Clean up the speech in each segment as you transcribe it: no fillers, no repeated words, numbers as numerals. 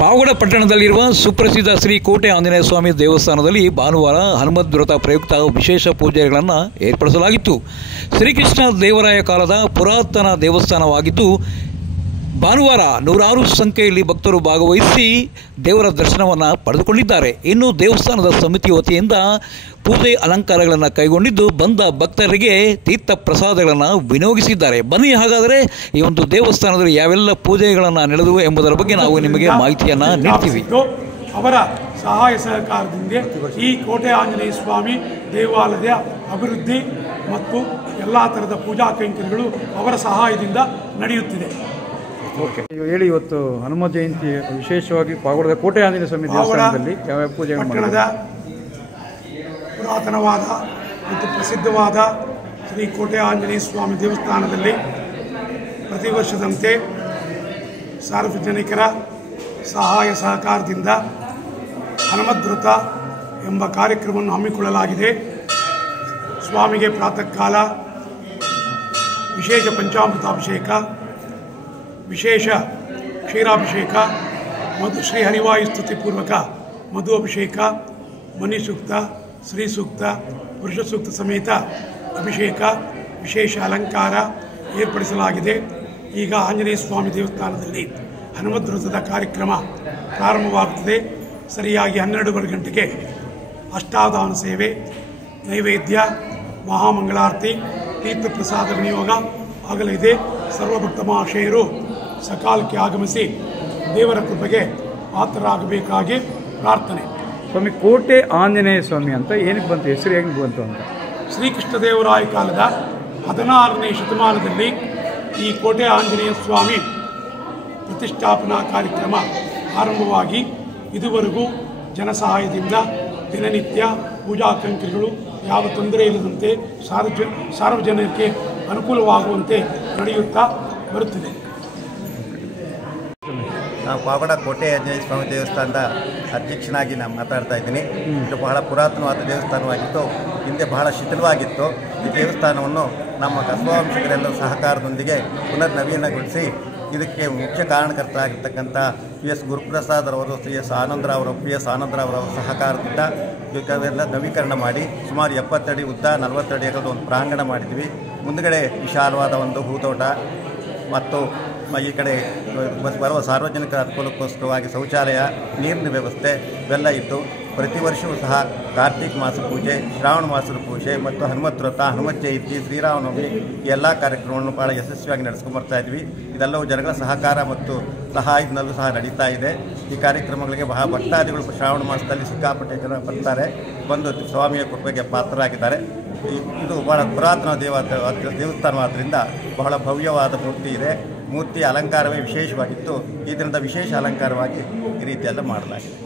ಪಾವಗಡ ಪಟ್ಟಣದಲ್ಲಿರುವ ಸುಪ್ರಸಿದ್ಧ ಶ್ರೀ ಕೋಟೆ ಆಂಜನೇಯ ಸ್ವಾಮಿ ದೇವಸ್ಥಾನದಲ್ಲಿ ಭಾನುವಾರ ಹನುಮದ್ ವ್ರತ ಪ್ರಯುಕ್ತ ವಿಶೇಷ ಪೂಜೆಗಳನ್ನು ಏರ್ಪಡಿಸಲಾಗಿತ್ತು. ಶ್ರೀಕೃಷ್ಣ ದೇವರಾಯ ಕಾಲದ ಪುರಾತನ ದೇವಸ್ಥಾನವಾಗಿದ್ದು ಭಾನುವಾರ ನೂರಾರು ಸಂಖ್ಯೆಯಲ್ಲಿ ಭಕ್ತರು ಭಾಗವಹಿಸಿ ದೇವರ ದರ್ಶನವನ್ನು ಪಡೆದುಕೊಂಡಿದ್ದಾರೆ. ಇನ್ನು ದೇವಸ್ಥಾನದ ಸಮಿತಿ ವತಿಯಿಂದ ಪೂಜೆ ಅಲಂಕಾರಗಳನ್ನು ಕೈಗೊಂಡಿದ್ದು ಬಂದ ಭಕ್ತರಿಗೆ ತೀರ್ಥ ಪ್ರಸಾದಗಳನ್ನು ವಿನಿಯೋಗಿಸಿದ್ದಾರೆ. ಬನ್ನಿ, ಹಾಗಾದರೆ ಈ ಒಂದು ದೇವಸ್ಥಾನದಲ್ಲಿ ಯಾವೆಲ್ಲ ಪೂಜೆಗಳನ್ನು ನಡೆದವು ಎಂಬುದರ ಬಗ್ಗೆ ನಾವು ನಿಮಗೆ ಮಾಹಿತಿಯನ್ನು ನೀಡ್ತೀವಿ. ಅವರ ಸಹಾಯ ಸಹಕಾರದಿಂದ ಈ ಕೋಟೆ ಆಂಜನೇಯ ಸ್ವಾಮಿ ದೇವಾಲಯದ ಅಭಿವೃದ್ಧಿ ಮತ್ತು ಎಲ್ಲ ಥರದ ಪೂಜಾ ಕೈಂಕರ್ಯಗಳು ಅವರ ಸಹಾಯದಿಂದ ನಡೆಯುತ್ತಿದೆ. ಓಕೆ, ಹೇಳಿ, ಇವತ್ತು ಹನುಮ ಜಯಂತಿ ವಿಶೇಷವಾಗಿ ಪಾವಗಡದ ಕೋಟೆ ಆಂಜನೇಯ ಸ್ವಾಮಿ ದೇವಸ್ಥಾನದಲ್ಲಿ ಯಾವ ಪೂಜೆ ಪಟ್ಟಣದ ಪುರಾತನವಾದ ಮತ್ತು ಪ್ರಸಿದ್ಧವಾದ ಶ್ರೀ ಕೋಟೆ ಆಂಜನೇಯ ಸ್ವಾಮಿ ದೇವಸ್ಥಾನದಲ್ಲಿ ಪ್ರತಿ ವರ್ಷದಂತೆ ಸಾರ್ವಜನಿಕರ ಸಹಾಯ ಸಹಕಾರದಿಂದ ಹನುಮದ್ವ್ರತ ಎಂಬ ಕಾರ್ಯಕ್ರಮವನ್ನು ಹಮ್ಮಿಕೊಳ್ಳಲಾಗಿದೆ. ಸ್ವಾಮಿಗೆ ಪ್ರಾತಃ ಕಾಲ ವಿಶೇಷ ಪಂಚಾಮೃತಾಭಿಷೇಕ, ವಿಶೇಷ ಕ್ಷೀರಾಭಿಷೇಕ, ಶ್ರೀ ಹರಿವಾಯು ಸ್ತುತಿಪೂರ್ವಕ ಮಧು ಅಭಿಷೇಕ, ಮನಿ ಸೂಕ್ತ, ಶ್ರೀ ಸೂಕ್ತ, ಪುರುಷ ಸೂಕ್ತ ಸಮೇತ ಅಭಿಷೇಕ, ವಿಶೇಷ ಅಲಂಕಾರ ಏರ್ಪಡಿಸಲಾಗಿದೆ. ಈಗ ಆಂಜನೇಯ ಸ್ವಾಮಿ ದೇವಸ್ಥಾನದಲ್ಲಿ ಹನುಮದ್ವ್ರತದ ಕಾರ್ಯಕ್ರಮ ಪ್ರಾರಂಭವಾಗುತ್ತದೆ. ಸರಿಯಾಗಿ 12 ಗಂಟೆಗೆ ಅಷ್ಟಾವಧಾನ ಸೇವೆ, ನೈವೇದ್ಯ, ಮಹಾಮಂಗಳಾರತಿ, ತೀರ್ಥ ಪ್ರಸಾದ ವಿನಿಯೋಗ ಆಗಲಿದೆ. ಸರ್ವಭಕ್ತ ಮಹಾಶಯರು ಸಕಾಲಕ್ಕೆ ಆಗಮಿಸಿ ದೇವರ ಕೃಪೆಗೆ ಪಾತ್ರರಾಗಬೇಕಾಗಿ ಪ್ರಾರ್ಥನೆ. ಸ್ವಾಮಿ, ಕೋಟೆ ಆಂಜನೇಯ ಸ್ವಾಮಿ ಅಂತ ಏನಕ್ಕೆ ಬಂತು, ಹೆಸರು ಹೇಗೆ ಬಂತು ಅಂತ? ಶ್ರೀಕೃಷ್ಣ ದೇವರಾಯ ಕಾಲದ 16ನೇ ಶತಮಾನದಲ್ಲಿ ಈ ಕೋಟೆ ಆಂಜನೇಯ ಸ್ವಾಮಿ ಪ್ರತಿಷ್ಠಾಪನಾ ಕಾರ್ಯಕ್ರಮ ಆರಂಭವಾಗಿ ಇದುವರೆಗೂ ಜನಸಹಾಯದಿಂದ ದಿನನಿತ್ಯ ಪೂಜಾ ಕೈಂಕರ್ಯಗಳು ಯಾವ ತೊಂದರೆ ಇಲ್ಲದಂತೆ ಸಾರ್ವಜನಿಕರಿಗೆ ಅನುಕೂಲವಾಗುವಂತೆ ನಡೆಯುತ್ತಾ ಬರುತ್ತಿದೆ. ನಾವು ಪಾವಗಡ ಕೋಟೆ ಆಂಜನೇಯ ಸ್ವಾಮಿ ದೇವಸ್ಥಾನದ ಅಧ್ಯಕ್ಷನಾಗಿ ನಾನು ಮಾತಾಡ್ತಾ ಇದ್ದೀನಿ. ಇದು ಬಹಳ ಪುರಾತನವಾದ ದೇವಸ್ಥಾನವಾಗಿತ್ತು. ಹಿಂದೆ ಬಹಳ ಶಿಥಿಲವಾಗಿತ್ತು. ಈ ದೇವಸ್ಥಾನವನ್ನು ನಮ್ಮ ಕಸ್ಬವಂಶಿಕರೆಲ್ಲರ ಸಹಕಾರದೊಂದಿಗೆ ಪುನರ್ ನವೀನಗೊಳಿಸಿ ಇದಕ್ಕೆ ಮುಖ್ಯ ಕಾರಣಕರ್ತರಾಗಿರ್ತಕ್ಕಂಥ PS ಗುರುಪ್ರಸಾದ್ ಅವರು, PS ಆನಂದರಾವ್ ಅವರ ಸಹಕಾರದಿಂದ ಇದಕ್ಕೆಲ್ಲ ನವೀಕರಣ ಮಾಡಿ ಸುಮಾರು 70 ಅಡಿ ಉದ್ದ, 40 ಅಡಿ ಅಗಲದ ಒಂದು ಪ್ರಾಂಗಣ ಮಾಡಿದ್ವಿ. ಮುಂದುಗಡೆ ವಿಶಾಲವಾದ ಒಂದು ಹೂತೋಟ ಮತ್ತು ಈ ಕಡೆ ಬರುವ ಸಾರ್ವಜನಿಕರ ಅನುಕೂಲಕ್ಕೋಸ್ಕರವಾಗಿ ಶೌಚಾಲಯ, ನೀರಿನ ವ್ಯವಸ್ಥೆ ಇವೆಲ್ಲ ಇತ್ತು. ಪ್ರತಿ ವರ್ಷವೂ ಸಹ ಕಾರ್ತಿಕ್ ಮಾಸ ಪೂಜೆ, ಶ್ರಾವಣ ಮಾಸದ ಪೂಜೆ ಮತ್ತು ಹನುಮತ್ ವ್ರತ, ಹನುಮತ್ ಜಯಂತಿ, ಶ್ರೀರಾಮನವಮಿ ಈ ಎಲ್ಲ ಕಾರ್ಯಕ್ರಮವನ್ನು ಭಾಳ ಯಶಸ್ವಿಯಾಗಿ ನಡೆಸ್ಕೊಂಡ್ಬರ್ತಾ ಇದ್ವಿ. ಇದೆಲ್ಲವೂ ಜನಗಳ ಸಹಕಾರ ಮತ್ತು ಸಹಾಯದಿಂದಲೂ ಸಹ ನಡೀತಾ ಇದೆ. ಈ ಕಾರ್ಯಕ್ರಮಗಳಿಗೆ ಬಹಳ ಭಕ್ತಾದಿಗಳು ಶ್ರಾವಣ ಮಾಸದಲ್ಲಿ ಸಿಕ್ಕಾಪಟ್ಟೆ ಜನ ಬರ್ತಾರೆ, ಬಂದು ಸ್ವಾಮಿಯ ಕೃಪೆಗೆ ಪಾತ್ರರಾಗಿದ್ದಾರೆ. ಇದು ಬಹಳ ಪುರಾತನ ದೇವಸ್ಥಾನವಾದ್ದರಿಂದ ಬಹಳ ಭವ್ಯವಾದ ಮೂರ್ತಿ ಇದೆ. ಮೂರ್ತಿಯ ಅಲಂಕಾರವೇ ವಿಶೇಷವಾಗಿತ್ತು. ಈ ದಿನದ ವಿಶೇಷ ಅಲಂಕಾರವಾಗಿ ಈ ರೀತಿಯೆಲ್ಲ ಮಾಡಲಾಗಿದೆ.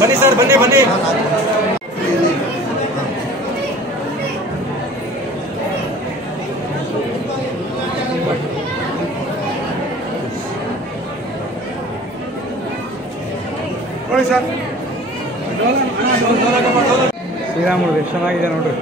ಬನ್ನಿ ಸರ್, ಬನ್ನಿ ಬನ್ನಿ. ನೋಡಿ ಸರ್, ಶ್ರೀರಾಮುಲು ಎಷ್ಟು ಚೆನ್ನಾಗಿದೆ ನೋಡ್ರಿ.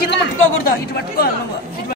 కింద పట్టుకోకూడదు, ఇటు పట్టుకోవాలి.